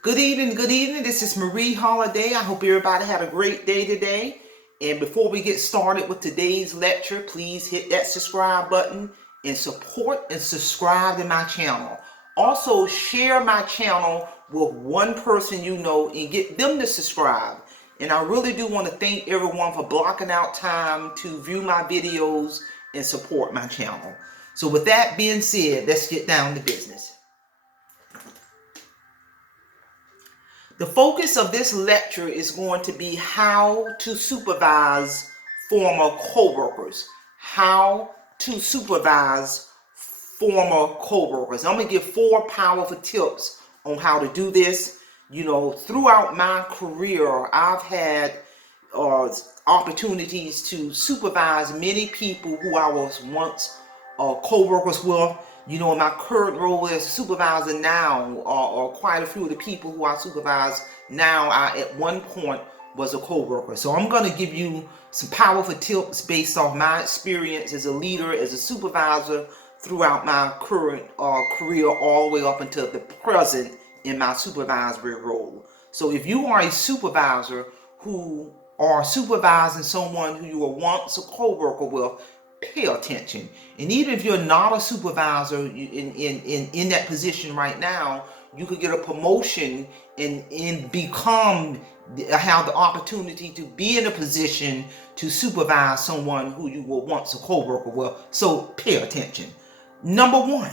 Good evening, good evening. This is Marie Holiday. I hope everybody had a great day today. And before we get started with today's lecture, please hit that subscribe button and support and subscribe to my channel. Also, share my channel with one person you know and get them to subscribe. And I really do want to thank everyone for blocking out time to view my videos and support my channel. So with that being said, let's get down to business. The focus of this lecture is going to be how to supervise former coworkers. How to supervise former coworkers. I'm going to give 4 powerful tips on how to do this. You know, throughout my career, I've had opportunities to supervise many people who I was once co-workers with. You know, in my current role as a supervisor now, or quite a few of the people who I supervise now, I at one point was a co-worker. So I'm going to give you some powerful tips based off my experience as a leader, as a supervisor throughout my current career all the way up until the present in my supervisory role. So if you are a supervisor who are supervising someone who you were once a co-worker with, pay attention. And even if you're not a supervisor in that position right now, you could get a promotion and have the opportunity to be in a position to supervise someone who you were once a co-worker with. So pay attention. Number 1,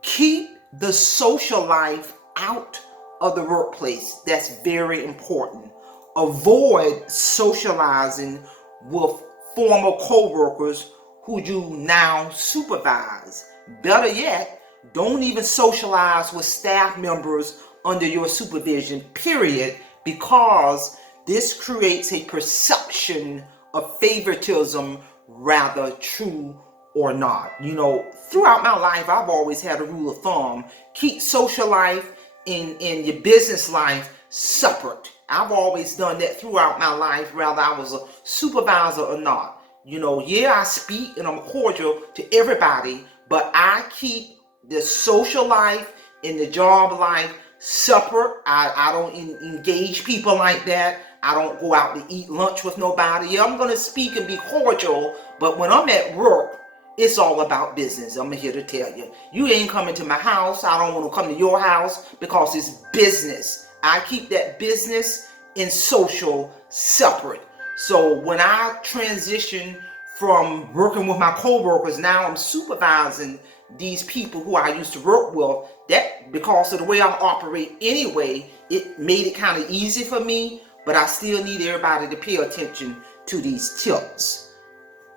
keep the social life out of the workplace. That's very important. Avoid socializing with former co-workers who you now supervise. Better yet, don't even socialize with staff members under your supervision, period, because this creates a perception of favoritism, rather true or not. You know, throughout my life, I've always had a rule of thumb: keep social life and your business life separate. I've always done that throughout my life, whether I was a supervisor or not. You know, yeah, I speak and I'm cordial to everybody, but I keep the social life and the job life separate. I don't engage people like that. I don't go out to eat lunch with nobody. Yeah, I'm going to speak and be cordial, but when I'm at work, it's all about business. I'm here to tell you. You ain't coming to my house. I don't want to come to your house because it's business. I keep that business and social separate. So when I transition from working with my coworkers, now I'm supervising these people who I used to work with. That, because of the way I operate anyway, it made it kind of easy for me, but I still need everybody to pay attention to these tips.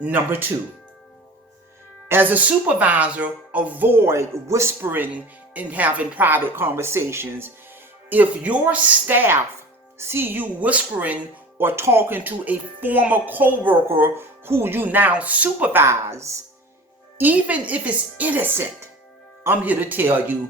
Number 2, as a supervisor, avoid whispering and having private conversations. If your staff see you whispering or talking to a former coworker who you now supervise, even if it's innocent, I'm here to tell you,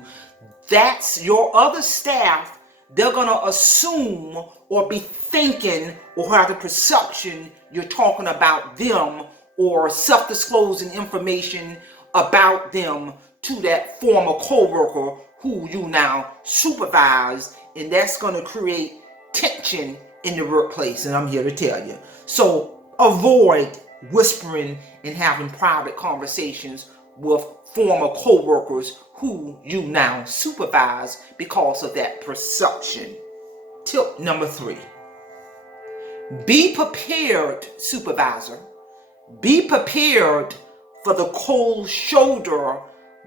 that's your other staff. They're going to assume or be thinking or have the perception you're talking about them or self-disclosing information about them to that former coworker who you now supervise, and that's going to create tension in the workplace, and I'm here to tell you. So avoid whispering and having private conversations with former co-workers who you now supervise because of that perception. Tip number 3, be prepared, supervisor. Be prepared for the cold shoulder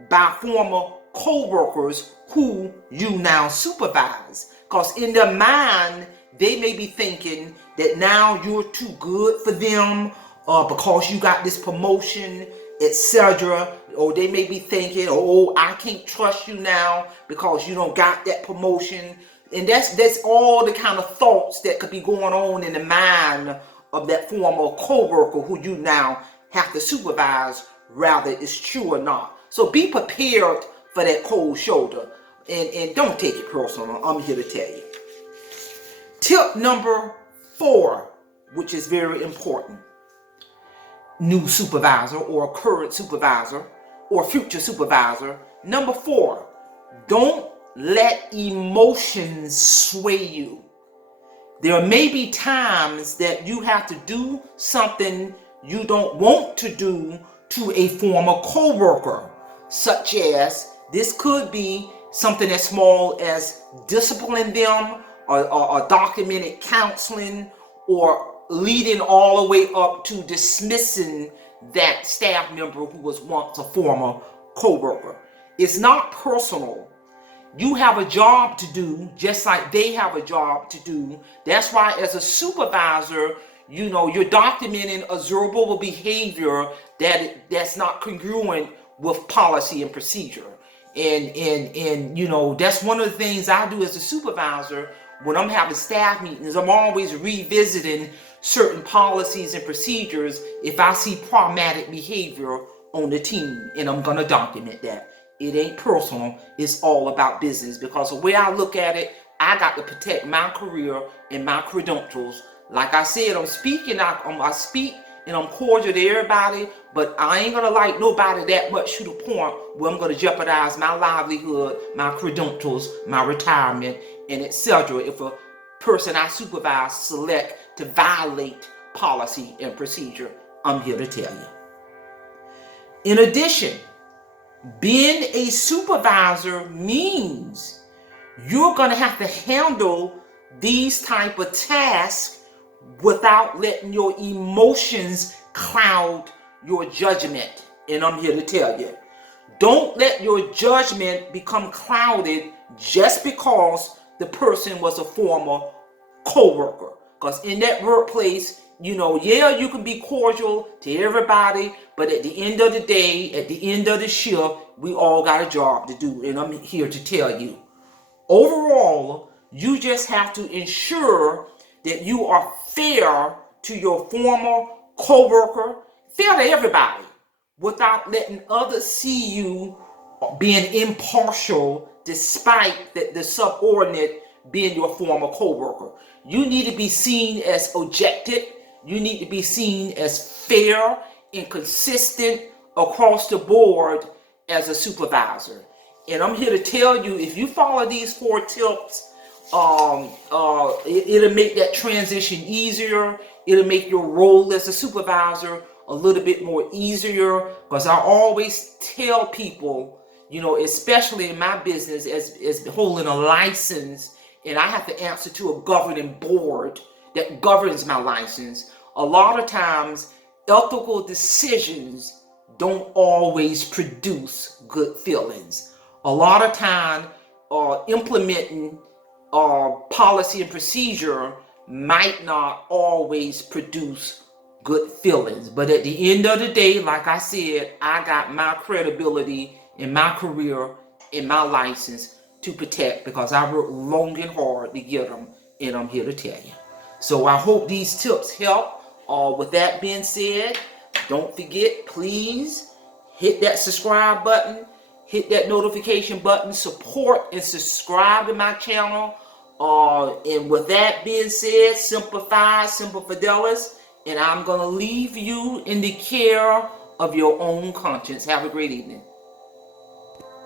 by former co-workers who you now supervise. Because in their mind, they may be thinking that now you're too good for them because you got this promotion, etc. Or they may be thinking, oh, I can't trust you now because you don't got that promotion. And that's all the kind of thoughts that could be going on in the mind of that former co-worker who you now have to supervise, whether it's true or not. So be prepared for that cold shoulder and don't take it personal. I'm here to tell you. Tip number 4, which is very important. New supervisor or current supervisor or future supervisor. Number 4, don't let emotions sway you. There may be times that you have to do something you don't want to do to a former coworker, such as this could be something as small as disciplining them or documented counseling, or leading all the way up to dismissing that staff member who was once a former coworker. It's not personal. You have a job to do just like they have a job to do. That's why as a supervisor, you're documenting observable behavior that's not congruent with policy and procedure. And that's one of the things I do as a supervisor. When I'm having staff meetings, I'm always revisiting certain policies and procedures if I see problematic behavior on the team, and I'm gonna document that. It ain't personal, it's all about business, because the way I look at it, I got to protect my career and my credentials. Like I said, I speak and I'm cordial to everybody, but I ain't gonna like nobody that much to the point where I'm gonna jeopardize my livelihood, my credentials, my retirement, and etc. if a person I supervise select to violate policy and procedure. I'm here to tell you. In addition, being a supervisor means you're gonna have to handle these type of tasks without letting your emotions cloud your judgment. And I'm here to tell you, don't let your judgment become clouded just because the person was a former coworker. Because in that workplace, you can be cordial to everybody, but at the end of the day, at the end of the shift, we all got a job to do. And I'm here to tell you, overall, you just have to ensure that you are fair to your former coworker, fair to everybody, without letting others see you being impartial despite the subordinate being your former coworker. You need to be seen as objective. You need to be seen as fair and consistent across the board as a supervisor. And I'm here to tell you, if you follow these 4 tips, it'll make that transition easier. It'll make your role as a supervisor a little bit more easier, because I always tell people, especially in my business as holding a license, and I have to answer to a governing board that governs my license. A lot of times, ethical decisions don't always produce good feelings. A lot of time, implementing policy and procedure might not always produce good feelings. But at the end of the day, like I said, I got my credibility in my career, in my license to protect, because I worked long and hard to get them, and I'm here to tell you. So I hope these tips help. With that being said, don't forget, please hit that subscribe button, hit that notification button, support and subscribe to my channel. And with that being said, Supervise, Semper Fidelis, and I'm going to leave you in the care of your own conscience. Have a great evening.